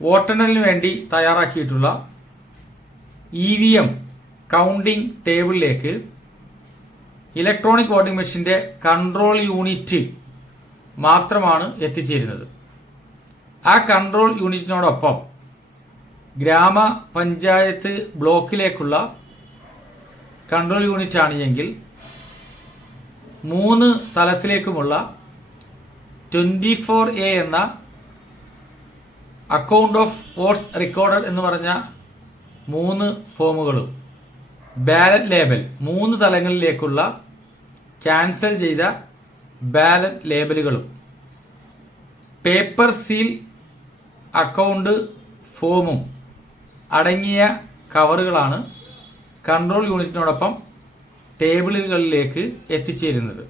വോട്ടെണ്ണലിന് വേണ്ടി തയ്യാറാക്കിയിട്ടുള്ള EVM counting ടേബിളിലേക്ക് ഇലക്ട്രോണിക് വോട്ടിംഗ് മെഷീൻ്റെ കൺട്രോൾ യൂണിറ്റ് മാത്രമാണ് എത്തിച്ചേരുന്നത്. ആ കൺട്രോൾ യൂണിറ്റിനോടൊപ്പം ഗ്രാമപഞ്ചായത്ത് ബ്ലോക്കിലേക്കുള്ള കൺട്രോൾ യൂണിറ്റ് ആണ് എങ്കിൽ 3 തലത്തിലേക്കുമുള്ള 24A എന്ന അക്കൗണ്ട് ഓഫ് വോട്ട്സ് റെക്കോർഡഡ് എന്ന് പറഞ്ഞ 3 ഫോമുകളും ബാലറ്റ് ലേബൽ 3 തലങ്ങളിലേക്കുള്ള ക്യാൻസൽ ചെയ്ത ബാലറ്റ് ലേബലുകളും പേപ്പർ സീൽ അക്കൗണ്ട് ഫോമും അടങ്ങിയ കവറുകളാണ് കൺട്രോൾ യൂണിറ്റിനോടൊപ്പം ടേബിളുകളിലേക്ക് എത്തിച്ചേരുന്നത്.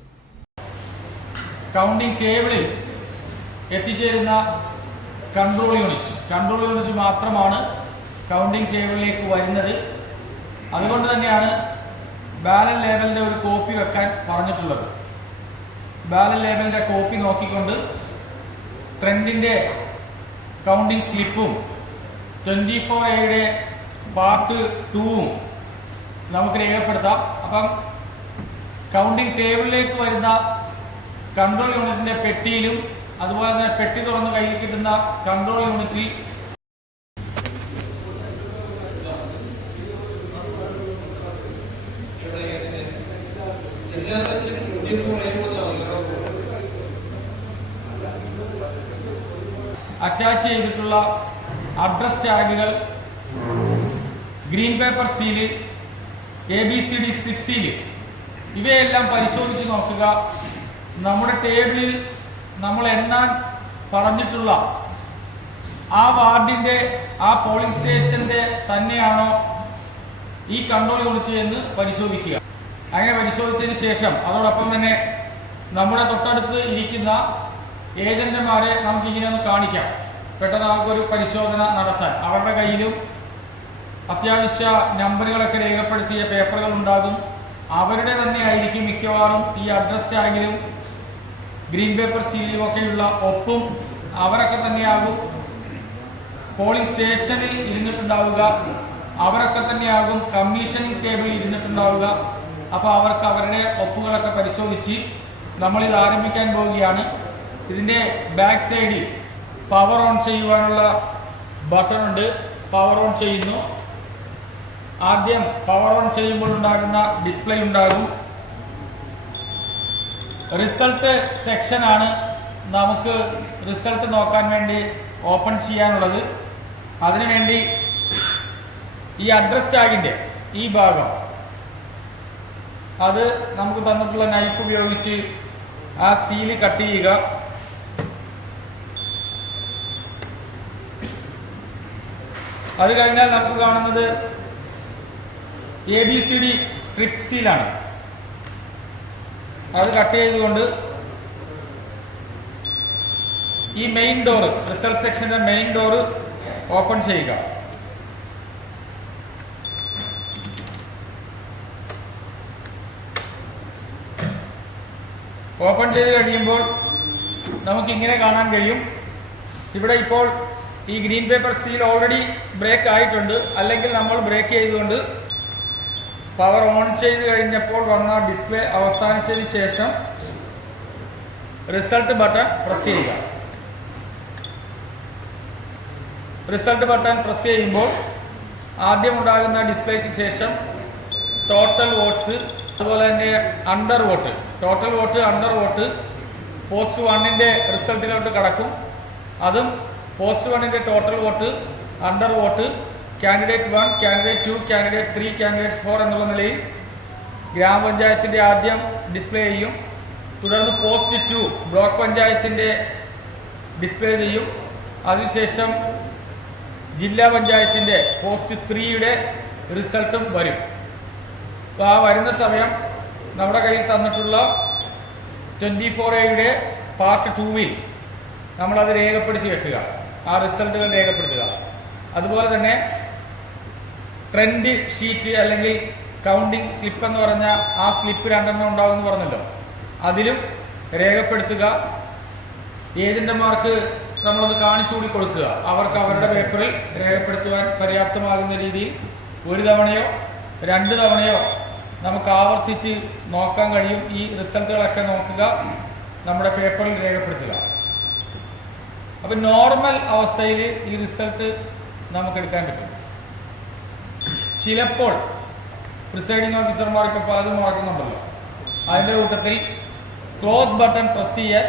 കൗണ്ടിംഗ് ടേബിളിൽ എത്തിച്ചേരുന്ന കൺട്രോൾ യൂണിറ്റ് മാത്രമാണ് കൗണ്ടിംഗ് ടേബിളിലേക്ക് വരുന്നത്. അതുകൊണ്ട് തന്നെയാണ് ബാലറ്റ് ലേബലിൻ്റെ ഒരു കോപ്പി വെക്കാൻ പറഞ്ഞിട്ടുള്ളത്. ബാലറ്റ് ലേബലിൻ്റെ കോപ്പി നോക്കിക്കൊണ്ട് ട്രെൻഡിൻ്റെ കൗണ്ടിംഗ് സ്ലിപ്പും 24Aയുടെ പാർട്ട് 2ഉം നമുക്ക് രേഖപ്പെടുത്താം. അപ്പം കൗണ്ടിംഗ് ടേബിളിലേക്ക് വരുന്ന കൺട്രോൾ യൂണിറ്റിൻ്റെ പെട്ടിയിലും അതുപോലെ തന്നെ പെട്ടി തുറന്ന് കയ്യിൽ കിട്ടുന്ന കൺട്രോൾ യൂണിറ്റിൽ അറ്റാച്ച് ചെയ്തിട്ടുള്ള അഡ്രസ് ടാഗുകൾ, green paper seal, ABCD strip seal ഇവയെല്ലാം പരിശോധിച്ച് നോക്കുക. നമ്മുടെ ടേബിളിൽ നമ്മൾ എണ്ണാൻ പറഞ്ഞിട്ടുള്ള ആ വാർഡിൻ്റെ ആ പോളിംഗ് സ്റ്റേഷൻ്റെ തന്നെയാണോ ഈ കൺട്രോൾ യൂണിറ്റ് എന്ന് പരിശോധിക്കുക. അങ്ങനെ പരിശോധിച്ചതിന് ശേഷം അതോടൊപ്പം തന്നെ നമ്മുടെ തൊട്ടടുത്ത് ഇരിക്കുന്ന ഏജന്റുമാരെ നമുക്കിങ്ങനെ ഒന്ന് കാണിക്കാം. പെട്ടെന്ന് നമുക്കൊരു പരിശോധന നടത്താൻ അവരുടെ കയ്യിലും അത്യാവശ്യ നമ്പറുകളൊക്കെ രേഖപ്പെടുത്തിയ പേപ്പറുകൾ ഉണ്ടാകും. അവരുടെ തന്നെ ആയിരിക്കും മിക്കവാറും ഈ അഡ്രസ് ടാഗിലും ഗ്രീൻ പേപ്പർ സീലിലും ഒക്കെയുള്ള ഒപ്പും അവരൊക്കെ തന്നെയാകും പോളിംഗ് സ്റ്റേഷനിൽ ഇരുന്നിട്ടുണ്ടാവുക. അവരൊക്കെ തന്നെയാകും കമ്മീഷനിങ് ടേബിളിൽ ഇരുന്നിട്ടുണ്ടാവുക. അപ്പോൾ അവർക്ക് അവരുടെ ഒപ്പുകളൊക്കെ പരിശോധിച്ച് നമ്മളിത് ആരംഭിക്കാൻ പോവുകയാണ്. ഇതിൻ്റെ ബാക്ക് സൈഡിൽ പവർ ഓൺ ചെയ്യുവാനുള്ള ബട്ടൺ ഉണ്ട്. പവർ ഓൺ ചെയ്യുന്നു. ആദ്യം പവർ ഓൺ ചെയ്യുമ്പോൾ ഉണ്ടാകുന്ന ഡിസ്പ്ലേ ഉണ്ടാകും. റിസൾട്ട് സെക്ഷനാണ് നമുക്ക് റിസൾട്ട് നോക്കാൻ വേണ്ടി ഓപ്പൺ ചെയ്യാനുള്ളത്. അതിനുവേണ്ടി ഈ അഡ്രസ് ടാഗിൻ്റെ ഈ ഭാഗം അത് നമുക്ക് തന്നിട്ടുള്ള നൈഫ് ഉപയോഗിച്ച് ആ സീല് കട്ട് ചെയ്യുക. അത് കഴിഞ്ഞാൽ നമുക്ക് കാണുന്നത് ABCD സ്ട്രിപ്പ് സീലാണ്. അത് കട്ട് ചെയ്തുകൊണ്ട് ഈ മെയിൻ ഡോറ്, റിസൾട്ട് സെക്ഷന്റെ മെയിൻ ഡോറ് ഓപ്പൺ ചെയ്യുക. ഓപ്പൺ ചെയ്ത് കഴിയുമ്പോൾ നമുക്ക് ഇങ്ങനെ കാണാൻ കഴിയും. ഇവിടെ ഇപ്പോൾ ഈ green paper seal already break ആയിട്ടുണ്ട്. അല്ലെങ്കിൽ നമ്മൾ ബ്രേക്ക് ചെയ്തുകൊണ്ട് പവർ ഓൺ ചെയ്ത് കഴിഞ്ഞപ്പോൾ വന്ന ഡിസ്പ്ലേ അവസാനിച്ചതിന് ശേഷം റിസൾട്ട് ബട്ടൺ പ്രസ് ചെയ്യുക. റിസൾട്ട് ബട്ടൺ പ്രസ് ചെയ്യുമ്പോൾ ആദ്യം ഉണ്ടാകുന്ന ഡിസ്പ്ലേക്ക് ശേഷം ടോട്ടൽ വോട്ട്സ്, അതുപോലെ തന്നെ under vote, total vote, under vote, post 1ന്റെ റിസൾട്ടിലോട്ട് കടക്കും. അതും പോസ്റ്റ് 1ന്റെ total vote, under vote, candidate 1, candidate 2, candidate 3, candidate 4 എന്നുള്ള നിലയിൽ ഗ്രാമപഞ്ചായത്തിൻ്റെ ആദ്യം ഡിസ്പ്ലേ ചെയ്യും. തുടർന്ന് പോസ്റ്റ് 2 ബ്ലോക്ക് പഞ്ചായത്തിൻ്റെ ഡിസ്പ്ലേ ചെയ്യും. അതിനുശേഷം ജില്ലാ പഞ്ചായത്തിൻ്റെ പോസ്റ്റ് 3യുടെ റിസൾട്ടും വരും. അപ്പോൾ ആ വരുന്ന സമയം നമ്മുടെ കയ്യിൽ തന്നിട്ടുള്ള 24Aയുടെ പാർട്ട് 2വിൽ നമ്മളത് രേഖപ്പെടുത്തി വെക്കുക. ആ റിസൾട്ടുകൾ രേഖപ്പെടുത്തുക. അതുപോലെ തന്നെ ട്രെൻഡ് ഷീറ്റ് അല്ലെങ്കിൽ കൗണ്ടിംഗ് സ്ലിപ്പ് എന്ന് പറഞ്ഞ ആ സ്ലിപ്പ് 2 ഉണ്ടാകും എന്ന് പറഞ്ഞല്ലോ, അതിലും രേഖപ്പെടുത്തുക. ഏജന്റുമാർക്ക് നമ്മളൊന്ന് കാണിച്ചു കൂടി കൊടുക്കുക. അവർക്ക് അവരുടെ പേപ്പറിൽ രേഖപ്പെടുത്തുവാൻ പര്യാപ്തമാകുന്ന രീതിയിൽ ഒരു തവണയോ 2 തവണയോ നമുക്ക് ആവർത്തിച്ച് നോക്കാൻ കഴിയും. ഈ റിസൾട്ടുകളൊക്കെ നോക്കുക, നമ്മുടെ പേപ്പറിൽ രേഖപ്പെടുത്തുക. അപ്പം നോർമൽ അവസ്ഥയിൽ ഈ റിസൾട്ട് നമുക്ക് എടുക്കാൻ പറ്റും. ചിലപ്പോൾ പ്രിസൈഡിംഗ് ഓഫീസർമാർ ഇപ്പോൾ പലതും മറക്കുന്നുണ്ടല്ലോ, അതിൻ്റെ കൂട്ടത്തിൽ ക്ലോസ് ബട്ടൺ പ്രസ് ചെയ്യാൻ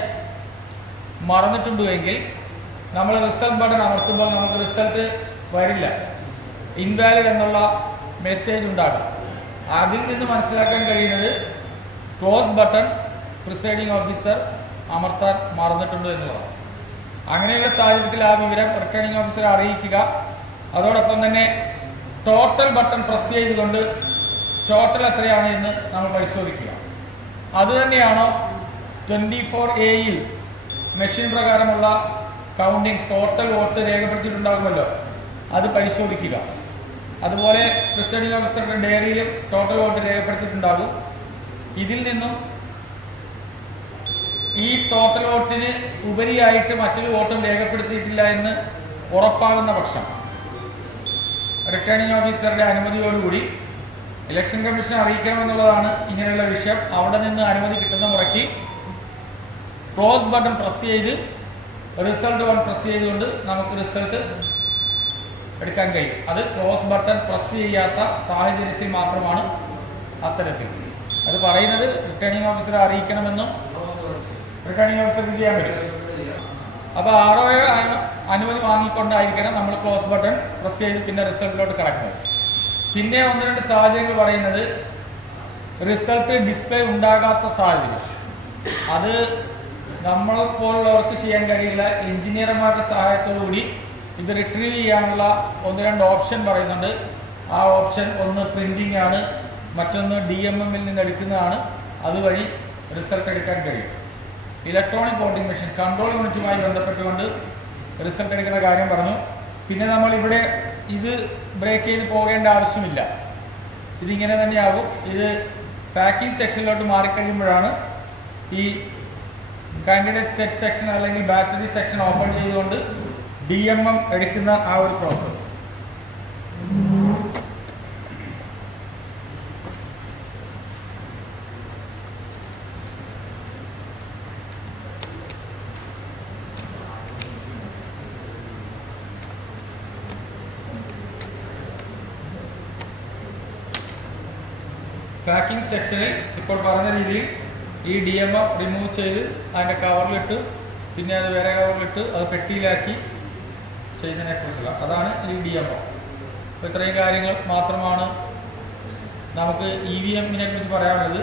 മറന്നിട്ടുണ്ടെങ്കിൽ നമ്മൾ റിസൾട്ട് ബട്ടൺ അമർത്തുമ്പോൾ നമുക്ക് റിസൾട്ട് വരില്ല, ഇൻവാലിഡ് എന്നുള്ള മെസ്സേജ് ഉണ്ടാകും. അതിൽ നിന്ന് മനസ്സിലാക്കാൻ കഴിയുന്നത് ക്ലോസ് ബട്ടൺ പ്രിസൈഡിംഗ് ഓഫീസർ അമർത്താൻ മറന്നിട്ടുണ്ട് എന്നുള്ളതാണ്. അങ്ങനെയുള്ള സാഹചര്യത്തിൽ ആ വിവരം റിട്ടേണിംഗ് ഓഫീസറെ അറിയിക്കുക. അതോടൊപ്പം തന്നെ ടോട്ടൽ ബട്ടൺ പ്രസ് ചെയ്തുകൊണ്ട് ടോട്ടൽ എത്രയാണ് എന്ന് നമ്മൾ പരിശോധിക്കുക. അതുതന്നെയാണോ 24A മെഷീൻ പ്രകാരമുള്ള കൗണ്ടിങ് ടോട്ടൽ വോട്ട് രേഖപ്പെടുത്തിയിട്ടുണ്ടാകുമല്ലോ, അത് പരിശോധിക്കുക. അതുപോലെ പ്രിസൈഡിംഗ് ഓഫീസറുടെ ഡയറിയിലും ടോട്ടൽ വോട്ട് രേഖപ്പെടുത്തിയിട്ടുണ്ടാകും. ഇതിൽ നിന്നും ഈ ടോട്ടൽ വോട്ടിന് ഉപരിയായിട്ട് മറ്റൊരു വോട്ടും രേഖപ്പെടുത്തിയിട്ടില്ല എന്ന് ഉറപ്പാകുന്ന പക്ഷം റിട്ടേണിംഗ് ഓഫീസറുടെ അനുമതിയോടുകൂടി ഇലക്ഷൻ കമ്മീഷനെ അറിയിക്കണമെന്നുള്ളതാണ് ഇങ്ങനെയുള്ള വിഷയം. അവിടെ നിന്ന് അനുമതി കിട്ടുന്ന മുറയ്ക്ക് ക്ലോസ് ബട്ടൺ പ്രസ് ചെയ്ത് റിസൾട്ട് ബട്ടൺ പ്രസ് ചെയ്തുകൊണ്ട് നമുക്ക് റിസൾട്ട് എടുക്കാൻ കഴിയും. അത് ക്ലോസ് ബട്ടൺ പ്രസ് ചെയ്യാത്ത സാഹചര്യത്തിൽ മാത്രമാണ് അത്തരത്തിൽ. അത് പറയുന്നത് റിട്ടേണിംഗ് ഓഫീസറെ അറിയിക്കണമെന്നും റിട്ടേണിംഗ് ഓഫീസർക്ക് ചെയ്യാൻ പറ്റും. അപ്പോൾ ROA അനുമതി വാങ്ങിക്കൊണ്ടായിരിക്കണം നമ്മൾ ക്ലോസ് ബട്ടൺ പ്രസ് ചെയ്ത് പിന്നെ റിസൾട്ടിലോട്ട് കിടക്കുന്നത്. പിന്നെ 1-2 സാഹചര്യങ്ങൾ പറയുന്നത് റിസൾട്ട് ഡിസ്പ്ലേ ഉണ്ടാകാത്ത സാഹചര്യം. അത് നമ്മളെപ്പോലുള്ളവർക്ക് ചെയ്യാൻ കഴിയില്ല. എഞ്ചിനീയർമാരുടെ സഹായത്തോടുകൂടി ഇത് റിട്രീവ് ചെയ്യാനുള്ള 1-2 ഓപ്ഷൻ പറയുന്നുണ്ട്. ആ ഓപ്ഷൻ ഒന്ന് പ്രിന്റിംഗ് ആണ്, മറ്റൊന്ന് DMM-ൽ നിന്ന് എടുക്കുന്നതാണ്. അതുവഴി റിസൾട്ട് എടുക്കാൻ കഴിയും. ഇലക്ട്രോണിക് വോട്ടിംഗ് മെഷീൻ കൺട്രോൾ യൂണിറ്റുമായി ബന്ധപ്പെട്ടുകൊണ്ട് റിസൾട്ട് എടുക്കുന്ന കാര്യം പറഞ്ഞു. പിന്നെ നമ്മൾ ഇവിടെ ഇത് ബ്രേക്ക് ചെയ്ത് പോകേണ്ട ആവശ്യമില്ല, ഇതിങ്ങനെ തന്നെയാകും. ഇത് പാക്കിംഗ് സെക്ഷനിലോട്ട് മാറിക്കഴിയുമ്പോഴാണ് ഈ കാൻഡിഡേറ്റ് സെറ്റ് സെക്ഷൻ അല്ലെങ്കിൽ ബാറ്ററി സെക്ഷൻ ഓപ്പൺ ചെയ്തുകൊണ്ട് DMM എടുക്കുന്ന ആ ഒരു പ്രോസസ്. പാക്കിംഗ് സെക്ഷനിൽ ഇപ്പോൾ പറഞ്ഞ രീതിയിൽ ഈ DMM റിമൂവ് ചെയ്ത് അതിൻ്റെ കവറിലിട്ട് പിന്നെ അത് വേറെ കവറിലിട്ട് അത് പെട്ടിയിലാക്കി ചെയ്യുന്നതിനെ കുറിച്ചുള്ള അതാണ് ഈ DMM. അപ്പോൾ ഇത്രയും കാര്യങ്ങൾ മാത്രമാണ് നമുക്ക് EVM-നെ കുറിച്ച് പറയാനുള്ളത്.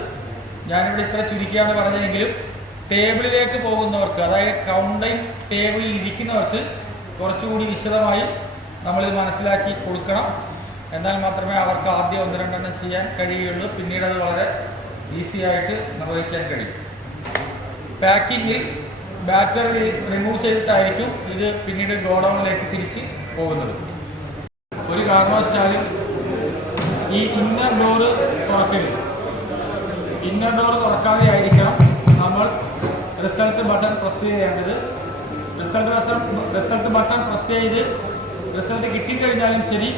ഞാനിവിടെ ഇത്ര ചുരുക്കിയാണ് പറഞ്ഞതെങ്കിലും ടേബിളിലേക്ക് പോകുന്നവർക്ക്, അതായത് കൗണ്ടിംഗ് ടേബിളിൽ ഇരിക്കുന്നവർക്ക് കുറച്ചുകൂടി വിശദമായി നമ്മളിത് മനസ്സിലാക്കി കൊടുക്കണം. എന്നാൽ മാത്രമേ അവർക്ക് ആദ്യം 1-2 എണ്ണം ചെയ്യാൻ കഴിയുകയുള്ളൂ. പിന്നീട് അത് വളരെ ഈസി ആയിട്ട് നിർവഹിക്കാൻ കഴിയും. പാക്കിങ്ങിൽ ബാറ്ററി റിമൂവ് ചെയ്തിട്ടായിരിക്കും ഇത് പിന്നീട് ഗോഡൗണിലേക്ക് തിരിച്ച് പോകുന്നത്. ഒരു കാരണവശാലും ഈ ഇന്നർ ഡോറ് തുറക്കരുത്. ഇന്നർ ഡോർ തുറക്കാതെ ആയിരിക്കണം നമ്മൾ റിസൾട്ട് ബട്ടൺ പ്രസ് ചെയ്യേണ്ടത്. റിസൾട്ട് ബട്ടൺ പ്രസ് ചെയ്ത് റിസൾട്ട് കിട്ടിക്കഴിഞ്ഞാലും ശരി,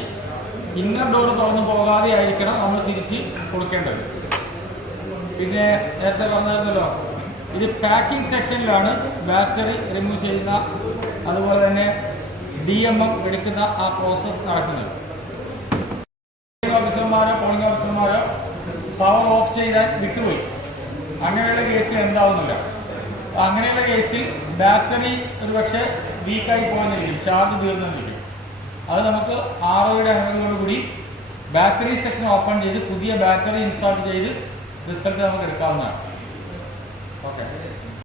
ഇന്നർ ഡോർ തുറന്നു പോകാതെ ആയിരിക്കണം നമ്മൾ തിരിച്ച് കൊടുക്കേണ്ടത്. പിന്നെ നേരത്തെ പറഞ്ഞിരുന്നല്ലോ, ഇത് പാക്കിംഗ് സെക്ഷനിലാണ് ബാറ്ററി റിമൂവ് ചെയ്യുന്ന അതുപോലെ തന്നെ DMM എടുക്കുന്ന ആ പ്രോസസ്സ് നടക്കുന്നത്. ഓഫീസർമാരോ പോളിംഗ് ഓഫീസർമാരോ പവർ ഓഫ് ചെയ്താൽ വിട്ടുപോയി, അങ്ങനെയുള്ള കേസിൽ എന്താവുന്നില്ല. അങ്ങനെയുള്ള കേസിൽ ബാറ്ററി ഒരു പക്ഷേ വീക്കായി പോകുന്നിരിക്കും, ചാർജ് തീർന്നിരിക്കും. അത് നമുക്ക് ROയുടെ അനുമതിയോടുകൂടി ബാറ്ററി സെക്ഷൻ ഓപ്പൺ ചെയ്ത് പുതിയ ബാറ്ററി ഇൻസ്റ്റാൾ ചെയ്ത് റിസൾട്ട് നമുക്ക് എടുക്കാവുന്നതാണ്. ഓക്കെ.